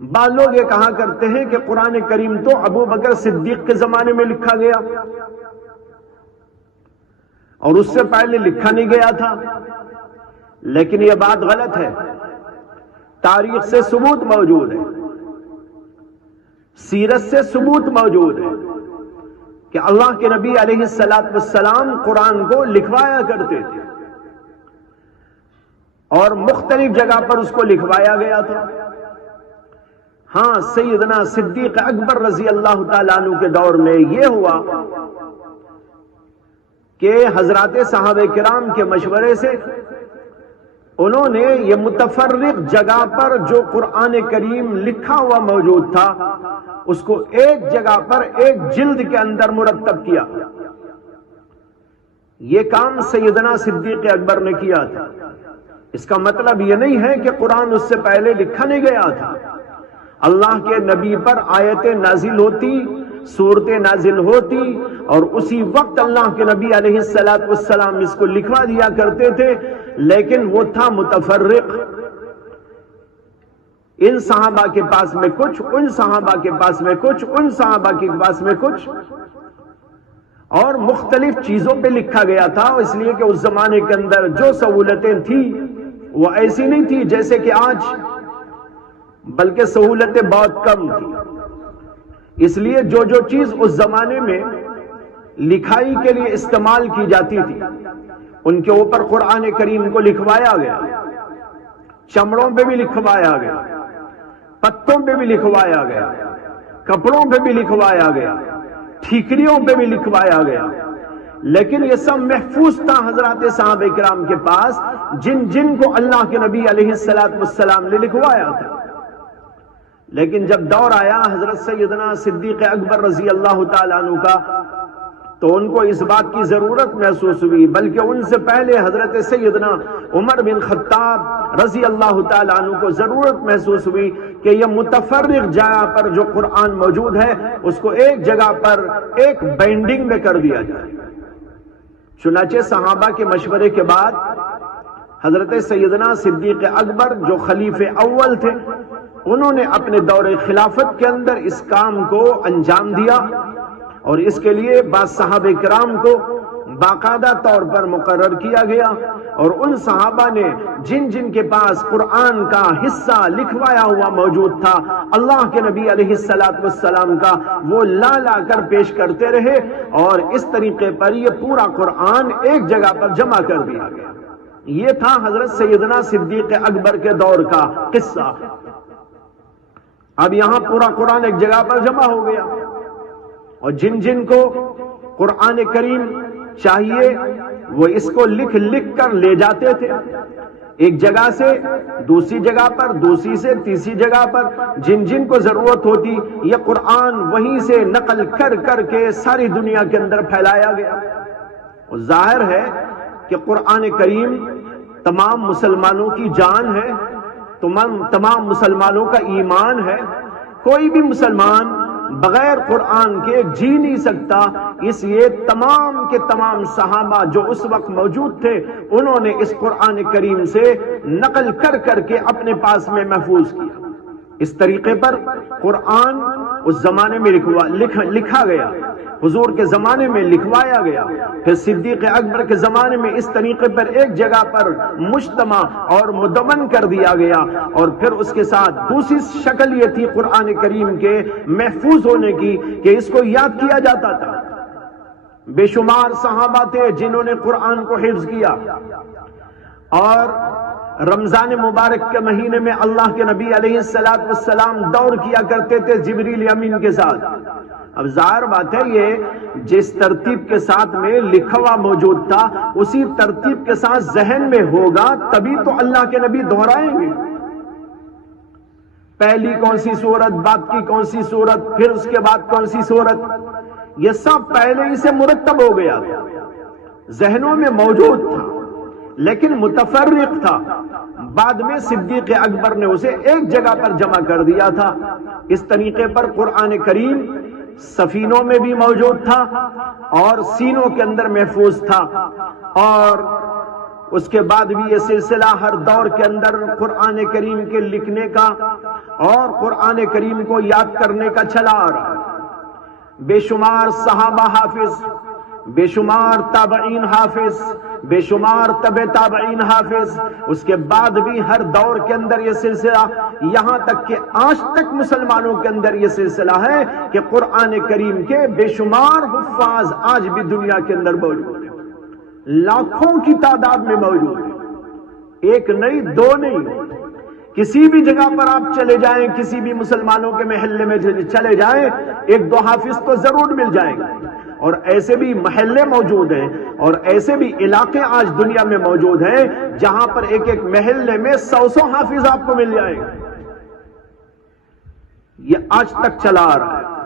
بعض لوگ یہ کہا کرتے ہیں کہ قرآن کریم تو ابو بکر صدیق کے زمانے میں لکھا گیا اور اس سے پہلے لکھا نہیں گیا تھا، لیکن یہ بات غلط ہے۔ تاریخ سے ثبوت موجود ہے، سیرت سے ثبوت موجود ہے کہ اللہ کے نبی علیہ السلام قرآن کو لکھوایا کرتے تھے اور مختلف جگہ پر اس کو لکھوایا گیا تھا۔ ہاں، سیدنا صدیق اکبر رضی اللہ تعالیٰ عنہ کے دور میں یہ ہوا کہ حضرات صحابہ کرام کے مشورے سے انہوں نے یہ متفرق جگہ پر جو قرآن کریم لکھا ہوا موجود تھا اس کو ایک جگہ پر ایک جلد کے اندر مرتب کیا۔ یہ کام سیدنا صدیق اکبر نے کیا تھا۔ اس کا مطلب یہ نہیں ہے کہ قرآن اس سے پہلے لکھا نہیں گیا تھا۔ اللہ کے نبی پر آیتیں نازل ہوتی، سورتیں نازل ہوتی اور اسی وقت اللہ کے نبی علیہ السلام اس کو لکھوا دیا کرتے تھے، لیکن وہ تھا متفرق۔ ان صحابہ کے پاس میں کچھ، ان صحابہ کے پاس میں کچھ، ان صحابہ کے پاس میں کچھ، اور مختلف چیزوں پہ لکھا گیا تھا، اس لیے کہ اس زمانے کے اندر جو سہولتیں تھیں وہ ایسی نہیں تھی جیسے کہ آج، بلکہ سہولتیں بہت کم تھی۔ اس لیے جو چیز اس زمانے میں لکھائی کے لیے استعمال کی جاتی تھی ان کے اوپر قرآن کریم کو لکھوایا گیا، چمڑوں پہ بھی لکھوایا گیا، پتوں پہ بھی لکھوایا گیا، کپڑوں پہ بھی لکھوایا گیا، ٹھیکریوں پہ بھی لکھوایا گیا، لیکن یہ سب محفوظ تھا حضرات صحابہ کرام کے پاس، جن کو اللہ کے نبی علیہ السلام نے لکھوایا تھا۔ لیکن جب دور آیا حضرت سیدنا صدیق اکبر رضی اللہ تعالیٰ عنہ کا تو ان کو اس بات کی ضرورت محسوس ہوئی، بلکہ ان سے پہلے حضرت سیدنا عمر بن خطاب رضی اللہ تعالیٰ عنہ کو ضرورت محسوس ہوئی کہ یہ متفرق جگہ پر جو قرآن موجود ہے اس کو ایک جگہ پر ایک بائنڈنگ میں کر دیا جائے۔ چنانچہ صحابہ کے مشورے کے بعد حضرت سیدنا صدیق اکبر جو خلیفہ اول تھے انہوں نے اپنے دور خلافت کے اندر اس کام کو انجام دیا، اور اس کے لیے بعض صحابہ کرام کو باقاعدہ طور پر مقرر کیا گیا، اور ان صحابہ نے جن کے پاس قرآن کا حصہ لکھوایا ہوا موجود تھا اللہ کے نبی علیہ السلام کا وہ لا کر پیش کرتے رہے، اور اس طریقے پر یہ پورا قرآن ایک جگہ پر جمع کر دیا گیا۔ یہ تھا حضرت سیدنا صدیق اکبر کے دور کا قصہ۔ اب یہاں پورا قرآن ایک جگہ پر جمع ہو گیا، اور جن کو قرآن کریم چاہیے وہ اس کو لکھ کر لے جاتے تھے ایک جگہ سے دوسری جگہ پر، دوسری سے تیسری جگہ پر، جن کو ضرورت ہوتی یہ قرآن وہیں سے نقل کر کے ساری دنیا کے اندر پھیلایا گیا۔ اور ظاہر ہے کہ قرآن کریم تمام مسلمانوں کی جان ہے، تمام مسلمانوں کا ایمان ہے، کوئی بھی مسلمان بغیر قرآن کے جی نہیں سکتا، اس لیے تمام کے تمام صحابہ جو اس وقت موجود تھے انہوں نے اس قرآن کریم سے نقل کر کے اپنے پاس میں محفوظ کیا۔ اس طریقے پر قرآن اس زمانے میں لکھا گیا، حضور کے زمانے میں لکھوایا گیا، پھر صدیق اکبر کے زمانے میں اس طریقے پر ایک جگہ پر مجتمع اور مدون کر دیا گیا، اور پھر اس کے ساتھ دوسری شکل یہ تھی قرآن کریم کے محفوظ ہونے کی کہ اس کو یاد کیا جاتا تھا۔ بے شمار صحابہ تھے جنہوں نے قرآن کو حفظ کیا، اور رمضان مبارک کے مہینے میں اللہ کے نبی علیہ السلام دور کیا کرتے تھے جبریل امین کے ساتھ۔ اب ظاہر بات ہے یہ جس ترتیب کے ساتھ میں لکھا ہوا موجود تھا اسی ترتیب کے ساتھ ذہن میں ہوگا تبھی تو اللہ کے نبی دہرائیں گے۔ پہلی کون سی سورت، بعد کی کون سی سورت، پھر اس کے بعد کون سی سورت، یہ سب پہلے ہی سے مرتب ہو گیا تھا، ذہنوں میں موجود تھا، لیکن متفرق تھا۔ بعد میں صدیق اکبر نے اسے ایک جگہ پر جمع کر دیا تھا۔ اس طریقے پر قرآن کریم سفینوں میں بھی موجود تھا اور سینوں کے اندر محفوظ تھا، اور اس کے بعد بھی یہ سلسلہ ہر دور کے اندر قرآن کریم کے لکھنے کا اور قرآن کریم کو یاد کرنے کا چلا آ رہا ہے۔ بے شمار صحابہ حافظ، بے شمار تابعین حافظ، بے شمار تبع تابعین حافظ، اس کے بعد بھی ہر دور کے اندر یہ سلسلہ، یہاں تک کہ آج تک مسلمانوں کے اندر یہ سلسلہ ہے کہ قرآن کریم کے بے شمار حفاظ آج بھی دنیا کے اندر موجود ہیں، لاکھوں کی تعداد میں موجود ہیں، ایک نہیں دو نہیں، کسی بھی جگہ پر آپ چلے جائیں، کسی بھی مسلمانوں کے محلے میں چلے جائیں، ایک دو حافظ تو ضرور مل جائیں گے۔ اور ایسے بھی محلے موجود ہیں اور ایسے بھی علاقے آج دنیا میں موجود ہیں جہاں پر ایک ایک محلے میں 100 حافظ آپ کو مل جائیں گے۔ یہ آج تک چلا آ رہا ہے۔